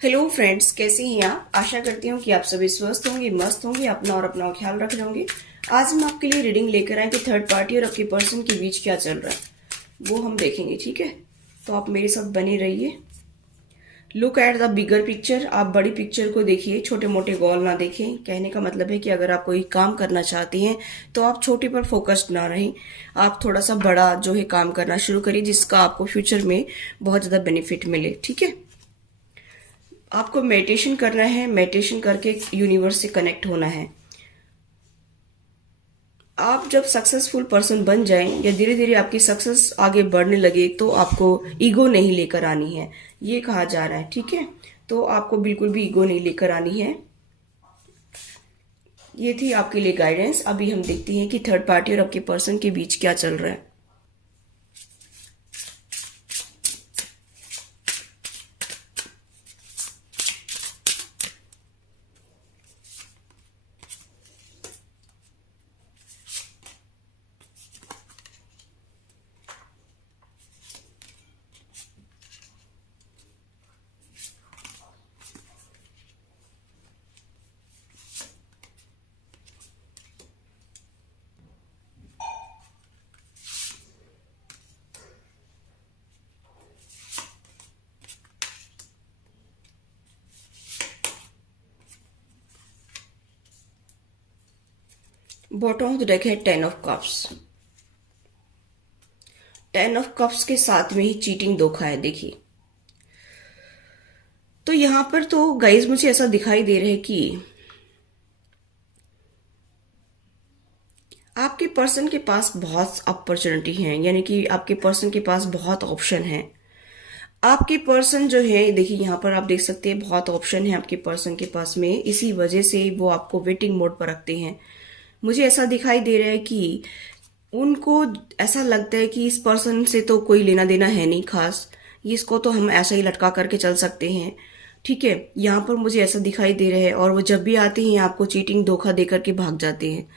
Hello friends, कैसे हैं आप। आशा करती हूँ कि आप सभी स्वस्थ होंगे, मस्त होंगे, अपना और अपना ख्याल रख रहे होंगे। आज हम आपके लिए रीडिंग लेकर आए कि थर्ड पार्टी और आपके पर्सन के बीच क्या चल रहा है वो हम देखेंगे। ठीक है, तो आप मेरे साथ बने रहिए। Look at the bigger picture. आप बड़ी पिक्चर को देखिए, छोटे मोटे गोल ना देखें। कहने का मतलब है कि अगर आप कोई काम करना चाहती हैं तो आप छोटे पर फोकस्ड ना रहें, आप थोड़ा सा बड़ा जो है काम करना शुरू करिए, जिसका आपको फ्यूचर में बहुत ज़्यादा बेनिफिट मिले। ठीक है, आपको मेडिटेशन करना है, मेडिटेशन करके यूनिवर्स से कनेक्ट होना है। आप जब सक्सेसफुल पर्सन बन जाएं या धीरे धीरे आपकी सक्सेस आगे बढ़ने लगे तो आपको ईगो नहीं लेकर आनी है, ये कहा जा रहा है। ठीक है, तो आपको बिल्कुल भी ईगो नहीं लेकर आनी है। ये थी आपके लिए गाइडेंस। अभी हम देखते हैं कि थर्ड पार्टी और आपके पर्सन के बीच क्या चल रहा है। बॉटम ऑफ द डेक है 10 ऑफ कप्स। 10 ऑफ कप्स के साथ में ही चीटिंग धोखा है। देखिए, तो यहां पर तो गाइज मुझे ऐसा दिखाई दे रहा है कि आपके पर्सन के पास बहुत अपॉर्चुनिटी है, यानी कि आपके पर्सन के पास बहुत ऑप्शन है। आपके पर्सन जो है, देखिए यहाँ पर आप देख सकते हैं बहुत ऑप्शन है आपके पर्सन के पास में, इसी वजह से वो आपको वेटिंग मोड पर रखते हैं। मुझे ऐसा दिखाई दे रहा है कि उनको ऐसा लगता है कि इस पर्सन से तो कोई लेना देना है नहीं खास, इसको तो हम ऐसा ही लटका करके चल सकते हैं। ठीक है, यहाँ पर मुझे ऐसा दिखाई दे रहा है, और वो जब भी आते हैं आपको चीटिंग धोखा दे करके भाग जाते हैं।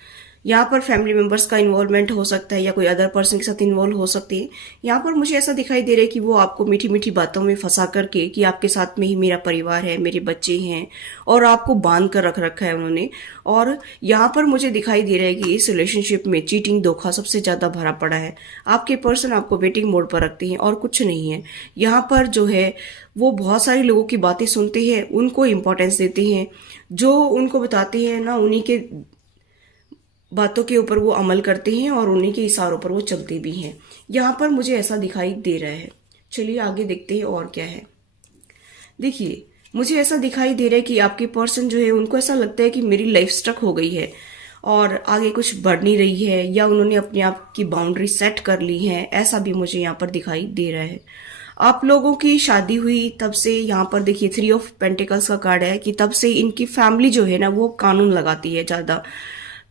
यहाँ पर फैमिली मेंबर्स का इन्वॉल्वमेंट हो सकता है या कोई अदर पर्सन के साथ इन्वॉल्व हो सकती है। यहाँ पर मुझे ऐसा दिखाई दे रहा है कि वो आपको मीठी मीठी बातों में फंसा करके कि आपके साथ में ही मेरा परिवार है, मेरे बच्चे हैं, और आपको बांध कर रख रखा है उन्होंने। और यहाँ पर मुझे दिखाई दे रहा है कि इस रिलेशनशिप में चीटिंग धोखा सबसे ज्यादा भरा पड़ा है। आपके पर्सन आपको वेटिंग मोड पर रखते हैं और कुछ नहीं है। यहाँ पर जो है वो बहुत सारे लोगों की बातें सुनते हैं, उनको इम्पोर्टेंस देते हैं, जो उनको बताते हैं ना उन्हीं के बातों के ऊपर वो अमल करते हैं और उन्हीं के इशारों पर वो चलते भी हैं। यहाँ पर मुझे ऐसा दिखाई दे रहा है। चलिए आगे देखते हैं और क्या है। देखिए, मुझे ऐसा दिखाई दे रहा है कि आपके पर्सन जो है उनको ऐसा लगता है कि मेरी लाइफ स्टक हो गई है और आगे कुछ बढ़ नहीं रही है, या उन्होंने अपने आप की बाउंड्री सेट कर ली है, ऐसा भी मुझे यहाँ पर दिखाई दे रहा है। आप लोगों की शादी हुई तब से, यहाँ पर देखिए 3 ऑफ पेंटिकल्स का कार्ड है कि तब से इनकी फैमिली जो है ना वो कानून लगाती है ज्यादा,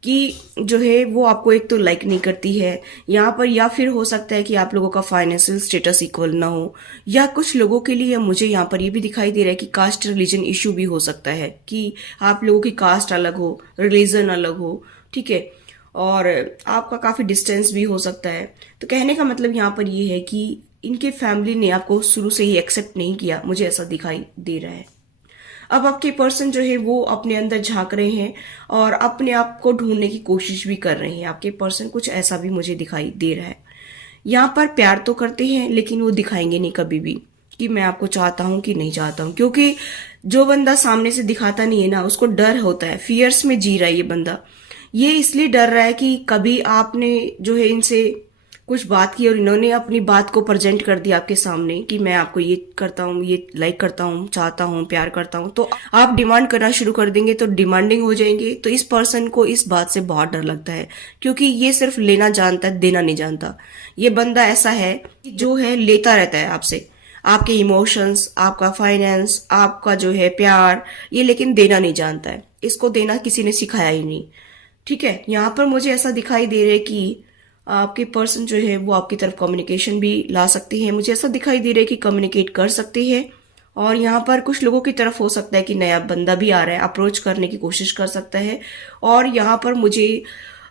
कि जो है वो आपको एक तो लाइक नहीं करती है यहाँ पर, या फिर हो सकता है कि आप लोगों का फाइनेंशियल स्टेटस इक्वल ना हो, या कुछ लोगों के लिए मुझे यहाँ पर ये भी दिखाई दे रहा है कि कास्ट रिलीजन इशू भी हो सकता है, कि आप लोगों की कास्ट अलग हो, रिलीजन अलग हो। ठीक है, और आपका काफी डिस्टेंस भी हो सकता है। तो कहने का मतलब यहाँ पर ये है कि इनके फैमिली ने आपको शुरू से ही एक्सेप्ट नहीं किया, मुझे ऐसा दिखाई दे रहा है। अब आपके पर्सन जो है वो अपने अंदर झांक रहे हैं और अपने आप को ढूंढने की कोशिश भी कर रहे हैं। आपके पर्सन कुछ ऐसा भी मुझे दिखाई दे रहा है। यहाँ पर प्यार तो करते हैं लेकिन वो दिखाएंगे नहीं कभी भी कि मैं आपको चाहता हूं कि नहीं चाहता हूं, क्योंकि जो बंदा सामने से दिखाता नहीं है ना उसको डर होता है, फियर्स में जी रहा है ये बंदा। ये इसलिए डर रहा है कि कभी आपने जो है इनसे कुछ बात की और इन्होंने अपनी बात को प्रेजेंट कर दिया आपके सामने कि मैं आपको ये करता हूँ, ये लाइक करता हूँ, चाहता हूँ, प्यार करता हूँ, तो आप डिमांड करना शुरू कर देंगे, तो डिमांडिंग हो जाएंगे। तो इस पर्सन को इस बात से बहुत डर लगता है, क्योंकि ये सिर्फ लेना जानता है, देना नहीं जानता। ये बंदा ऐसा है कि जो है लेता रहता है आपसे, आपके इमोशंस, आपका फाइनेंस, आपका जो है प्यार, ये लेकिन देना नहीं जानता है। इसको देना किसी ने सिखाया ही नहीं। ठीक है, यहाँ पर मुझे ऐसा दिखाई दे रहा है कि आपके पर्सन जो है वो आपकी तरफ कम्युनिकेशन भी ला सकते हैं। मुझे ऐसा दिखाई दे रहा है कि कम्युनिकेट कर सकते हैं, और यहाँ पर कुछ लोगों की तरफ हो सकता है कि नया बंदा भी आ रहा है, अप्रोच करने की कोशिश कर सकता है। और यहाँ पर मुझे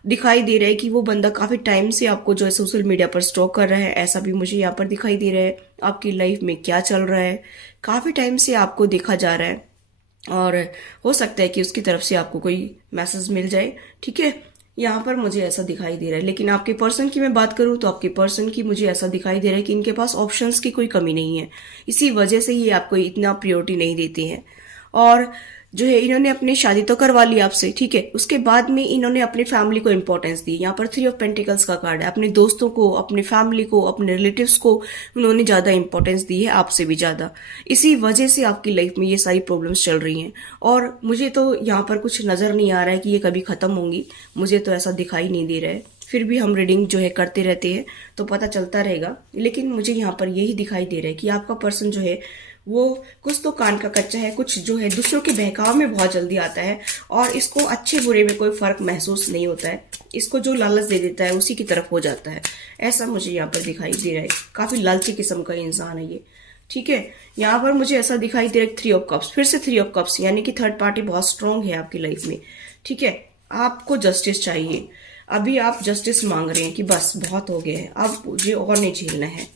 दिखाई दे रहा है कि वो बंदा काफी टाइम से आपको जो है सोशल मीडिया पर स्टॉक कर रहा है, ऐसा भी मुझे यहाँ पर दिखाई दे रहा है। आपकी लाइफ में क्या चल रहा है, काफी टाइम से आपको देखा जा रहा है, और हो सकता है कि उसकी तरफ से आपको कोई मैसेज मिल जाए। ठीक है, यहाँ पर मुझे ऐसा दिखाई दे रहा है। लेकिन आपके पर्सन की मैं बात करूँ तो आपके पर्सन की मुझे ऐसा दिखाई दे रहा है कि इनके पास ऑप्शंस की कोई कमी नहीं है, इसी वजह से ये आपको इतना प्रायोरिटी नहीं देते हैं। और जो है इन्होंने अपनी शादी तो करवा ली आपसे, ठीक है, उसके बाद में इन्होंने अपनी फैमिली को इंपॉर्टेंस दी। यहाँ पर 3 ऑफ पेंटिकल्स का कार्ड है। अपने दोस्तों को, अपने फैमिली को, अपने रिलेटिव्स को उन्होंने ज्यादा इंपॉर्टेंस दी है, आपसे भी ज्यादा। इसी वजह से आपकी लाइफ में ये सारी प्रॉब्लम्स चल रही हैं। और मुझे तो यहाँ पर कुछ नजर नहीं आ रहा है कि ये कभी खत्म होंगी, मुझे तो ऐसा दिखाई नहीं दे रहा है। फिर भी हम रीडिंग जो है करते रहते हैं तो पता चलता रहेगा। लेकिन मुझे यहाँ पर यही दिखाई दे रहा है कि आपका पर्सन जो है वो कुछ तो कान का कच्चा है, कुछ जो है दूसरों के बहकाव में बहुत जल्दी आता है, और इसको अच्छे बुरे में कोई फर्क महसूस नहीं होता है। इसको जो लालच दे देता है उसी की तरफ हो जाता है, ऐसा मुझे यहाँ पर दिखाई दे रहा है। काफी लालची किस्म का इंसान है ये। ठीक है, यहाँ पर मुझे ऐसा दिखाई दे रहा है 3 ऑफ कप्स, फिर से 3 ऑफ कप्स, यानी कि थर्ड पार्टी बहुत स्ट्रांग है आपकी लाइफ में। ठीक है, आपको जस्टिस चाहिए। अभी आप जस्टिस मांग रहे हैं कि बस बहुत हो गया है, अब मुझे और नहीं झेलना है।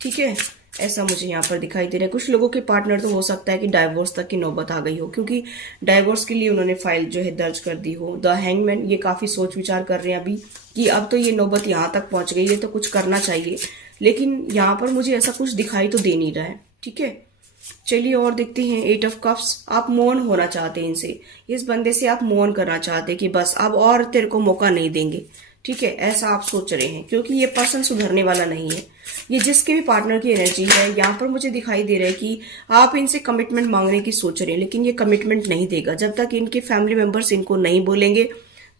ठीक है, ऐसा मुझे यहाँ पर दिखाई दे रहा है। कुछ लोगों के पार्टनर तो हो सकता है कि डाइवोर्स तक की नौबत आ गई हो, क्योंकि डाइवोर्स के लिए उन्होंने फाइल जो है दर्ज कर दी हो। द हैंगमैन ये काफी सोच विचार कर रहे हैं अभी कि अब तो ये नौबत यहाँ तक पहुंच गई है तो कुछ करना चाहिए। लेकिन यहाँ पर मुझे ऐसा कुछ दिखाई तो दे नहीं रहा है। ठीक है, चलिए और देखते हैं 8 ऑफ कप्स। आप मौन होना चाहते हैं इनसे, इस बंदे से आप मौन करना चाहते हैं कि बस अब और तेरे को मौका नहीं देंगे। ठीक है, ऐसा आप सोच रहे हैं, क्योंकि ये पर्सन सुधरने वाला नहीं है। ये जिसके भी पार्टनर की एनर्जी है, यहाँ पर मुझे दिखाई दे रहा है कि आप इनसे कमिटमेंट मांगने की सोच रहे हैं, लेकिन ये कमिटमेंट नहीं देगा। जब तक इनके फैमिली मेंबर्स इनको नहीं बोलेंगे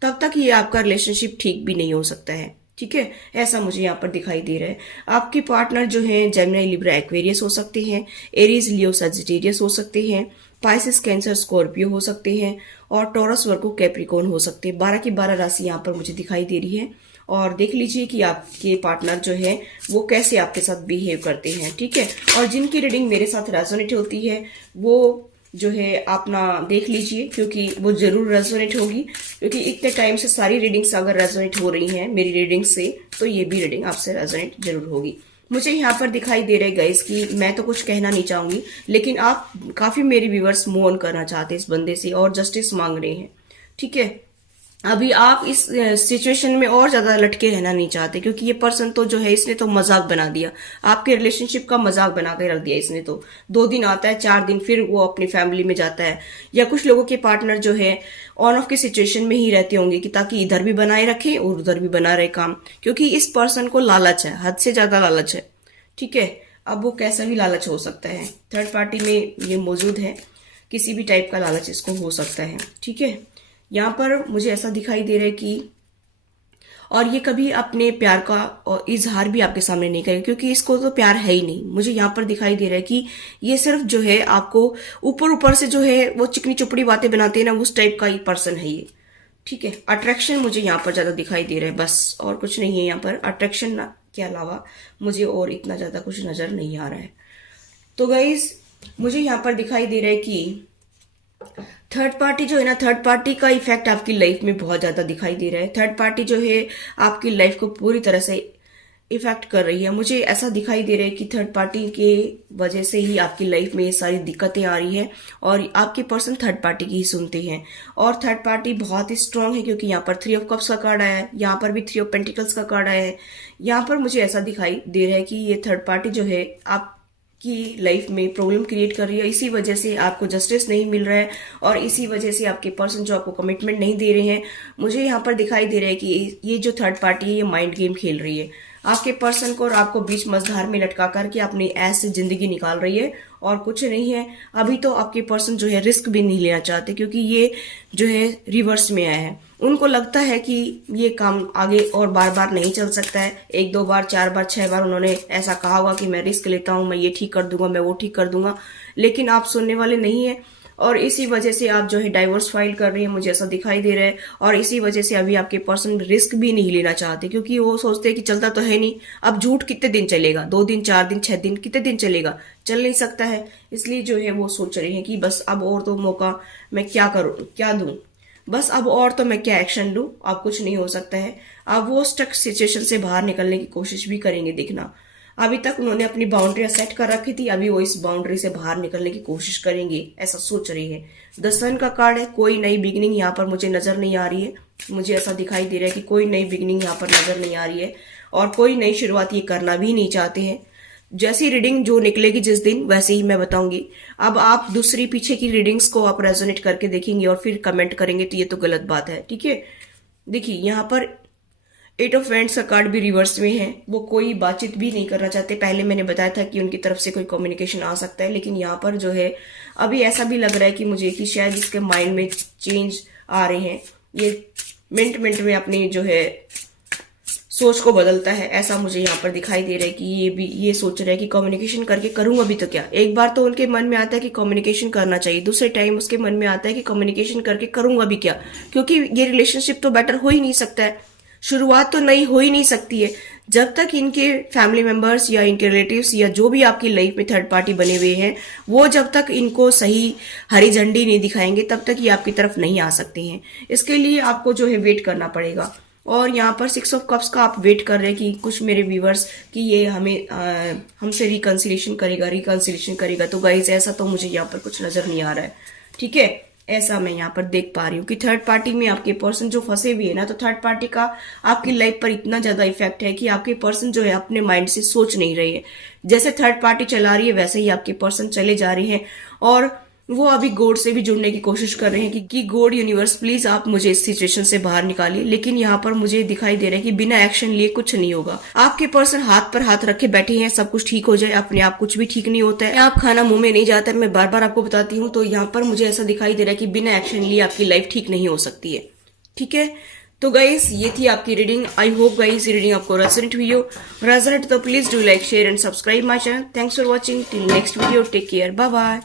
तब तक ये आपका रिलेशनशिप ठीक भी नहीं हो सकता है। ठीक है, ऐसा मुझे यहाँ पर दिखाई दे रहा है। आपके पार्टनर जो है जेमिनी, लिब्रा, एक्वेरियस हो सकते हैं, एरीज, लियो, सजिटेरियस हो सकते हैं, पाइसिस, कैंसर, स्कॉर्पियो हो सकते हैं, और टॉरस, वर्गो, कैप्रिकॉर्न हो सकते हैं। 12 की 12 राशि यहाँ पर मुझे दिखाई दे रही है। और देख लीजिए कि आपके पार्टनर जो है वो कैसे आपके साथ बिहेव करते हैं। ठीक है, और जिनकी रीडिंग मेरे साथ रेजोनेट होती है वो जो है अपना देख लीजिए, क्योंकि वो जरूर रेजोनेट होगी। क्योंकि इतने टाइम से सारी रीडिंग्स अगर रेजोनेट हो रही हैं मेरी रीडिंग से, तो ये भी रीडिंग आपसे रेजोनेट जरूर होगी। मुझे यहाँ पर दिखाई दे रहे गाइस कि मैं तो कुछ कहना नहीं चाहूंगी, लेकिन आप काफी मेरी व्यूअर्स मूव ऑन करना चाहते हैं इस बंदे से और जस्टिस मांग रहे हैं। ठीक है, अभी आप इस सिचुएशन में और ज्यादा लटके रहना नहीं चाहते, क्योंकि ये पर्सन तो जो है इसने तो मजाक बना दिया, आपके रिलेशनशिप का मजाक बना के रख दिया इसने तो। 2 दिन आता है, 4 दिन फिर वो अपनी फैमिली में जाता है। या कुछ लोगों के पार्टनर जो है ऑन ऑफ की सिचुएशन में ही रहते होंगे कि ताकि इधर भी बनाए रखे और उधर भी बना रहे काम, क्योंकि इस पर्सन को लालच है, हद से ज्यादा लालच है। ठीक है, अब वो कैसा भी लालच हो सकता है, थर्ड पार्टी में ये मौजूद है, किसी भी टाइप का लालच इसको हो सकता है। ठीक है, यहाँ पर मुझे ऐसा दिखाई दे रहा है कि और ये कभी अपने प्यार का और इजहार भी आपके सामने नहीं करेगा, क्योंकि इसको तो प्यार है ही नहीं। मुझे यहाँ पर दिखाई दे रहा है कि ये सिर्फ जो है आपको ऊपर ऊपर से जो है वो चिकनी चुपड़ी बातें बनाते हैं ना, उस टाइप का ही पर्सन है ये। ठीक है, अट्रैक्शन मुझे यहाँ पर ज्यादा दिखाई दे रहा है, बस और कुछ नहीं है यहाँ पर। अट्रैक्शन के अलावा मुझे और इतना ज्यादा कुछ नजर नहीं आ रहा है। तो गाइज मुझे यहाँ पर दिखाई दे रहा है कि थर्ड पार्टी जो है ना, थर्ड पार्टी का इफेक्ट आपकी लाइफ में बहुत ज्यादा दिखाई दे रहा है। थर्ड पार्टी जो है आपकी लाइफ को पूरी तरह से इफेक्ट कर रही है। मुझे ऐसा दिखाई दे रहा है कि थर्ड पार्टी के वजह से ही आपकी लाइफ में ये सारी दिक्कतें आ रही है, और आपके पर्सन थर्ड पार्टी की ही सुनते हैं। और थर्ड पार्टी बहुत ही स्ट्रांग है, क्योंकि यहाँ पर 3 ऑफ कप्स का कार्ड आया है, यहाँ पर भी 3 ऑफ पेंटिकल्स का कार्ड आया है। यहाँ पर मुझे ऐसा दिखाई दे रहा है कि ये थर्ड पार्टी जो है आप की लाइफ में प्रॉब्लम क्रिएट कर रही है। इसी वजह से आपको जस्टिस नहीं मिल रहा है, और इसी वजह से आपके पर्सन जो आपको कमिटमेंट नहीं दे रहे हैं। मुझे यहाँ पर दिखाई दे रहा है कि ये जो थर्ड पार्टी है ये माइंड गेम खेल रही है आपके पर्सन को, और आपको बीच मझधार में लटका करके अपनी ऐश से जिंदगी निकाल रही है, और कुछ नहीं है। अभी तो आपके पर्सन जो है रिस्क भी नहीं लेना चाहते, क्योंकि ये जो है रिवर्स में आया है। उनको लगता है कि ये काम आगे और बार बार नहीं चल सकता है। 1 2 बार 4 बार 6 बार उन्होंने ऐसा कहा होगा कि मैं रिस्क लेता हूं, मैं ये ठीक कर दूंगा, मैं वो ठीक कर दूंगा, लेकिन आप सुनने वाले नहीं है। और इसी वजह से आप जो है डाइवोर्स फाइल कर रही है, मुझे ऐसा दिखाई दे रहा है। और इसी वजह से अभी आपके पर्सन रिस्क भी नहीं लेना चाहते, क्योंकि वो सोचते हैं कि चलता तो है नहीं, अब झूठ कितने दिन चलेगा, 2 दिन 4 दिन 6 दिन कितने दिन चलेगा, चल नहीं सकता है। इसलिए जो है वो सोच रहे हैं कि बस अब और तो मौका मैं क्या करूं, क्या दूं। बस अब और तो मैं क्या एक्शन लूं, अब कुछ नहीं हो सकता है। अब वो स्टक सिचुएशन से बाहर निकलने की कोशिश भी करेंगे। देखना, अभी तक उन्होंने अपनी बाउंड्री सेट कर रखी थी, अभी वो इस बाउंड्री से बाहर निकलने की कोशिश करेंगे, ऐसा सोच रही है। द सन का कार्ड है, कोई नई बिगिनिंग यहाँ पर मुझे नजर नहीं आ रही है। मुझे ऐसा दिखाई दे रहा है कि कोई नई बिगिनिंग यहाँ पर नजर नहीं आ रही है और कोई नई शुरुआत ये करना भी नहीं चाहते हैं। जैसी रीडिंग जो निकलेगी जिस दिन, वैसे ही मैं बताऊंगी। अब आप दूसरी पीछे की रीडिंग्स को आप रेजोनेट करके देखेंगे और फिर कमेंट करेंगे तो ये तो गलत बात है, ठीक है। देखिए यहाँ पर 8 ऑफ वैंड्स का कार्ड भी रिवर्स में है। वो कोई बातचीत भी नहीं करना चाहते। पहले मैंने बताया था कि उनकी तरफ से कोई कम्युनिकेशन आ सकता है, लेकिन यहाँ पर जो है अभी ऐसा भी लग रहा है कि मुझे कि शायद इसके माइंड में चेंज आ रहे हैं। ये मिनट में अपनी जो है सोच को बदलता है, ऐसा मुझे यहाँ पर दिखाई दे रहा है कि ये सोच रहा है कि कम्युनिकेशन करके करूंगा भी तो क्या। एक बार तो उनके मन में आता है कि कम्युनिकेशन करना चाहिए, दूसरे टाइम उसके मन में आता है कि कम्युनिकेशन करके करूंगा भी क्या, क्योंकि ये रिलेशनशिप तो बेटर हो ही नहीं सकता है, शुरुआत तो नई हो ही नहीं सकती है जब तक इनके फैमिली मेंबर्स या इनके रिलेटिव्स या जो भी आपकी लाइफ में थर्ड पार्टी बने हुए हैं वो जब तक इनको सही हरी झंडी नहीं दिखाएंगे तब तक ये आपकी तरफ नहीं आ सकते हैं। इसके लिए आपको जो है वेट करना पड़ेगा। और यहाँ पर 6 ऑफ कप्स का आप वेट कर रहे हैं कि कुछ मेरे व्यूवर्स कि ये हमसे रिकंसिलेशन करेगा। तो गाइज ऐसा तो मुझे यहाँ पर कुछ नजर नहीं आ रहा है, ठीक है। ऐसा मैं यहाँ पर देख पा रही हूँ कि थर्ड पार्टी में आपके पर्सन जो फंसे हुए है ना, तो थर्ड पार्टी का आपकी लाइफ पर इतना ज्यादा इफेक्ट है कि आपके पर्सन जो है अपने माइंड से सोच नहीं रहे है। जैसे थर्ड पार्टी चला रही है वैसे ही आपके पर्सन चले जा रहे हैं और वो अभी गॉड से भी जुड़ने की कोशिश कर रहे हैं कि गॉड यूनिवर्स प्लीज आप मुझे इस सिचुएशन से बाहर निकालिए। लेकिन यहाँ पर मुझे दिखाई दे रहा है कि बिना एक्शन लिए कुछ नहीं होगा। आपके पर्सन हाथ पर हाथ रखे बैठे हैं सब कुछ ठीक हो जाए, अपने आप कुछ भी ठीक नहीं होता है। आप खाना मुंह में नहीं जाता है, मैं बार बार आपको बताती हूँ। तो यहाँ पर मुझे ऐसा दिखाई दे रहा है कि बिना एक्शन लिए आपकी लाइफ ठीक नहीं हो सकती है, ठीक है। तो गाइस ये थी आपकी रीडिंग। आई होप गाइस ये रीडिंग आपको रेजोनेट हुई हो। रेजोनेट तो please do like share and subscribe my channel. Thanks for watching. Till next video, take care, bye bye.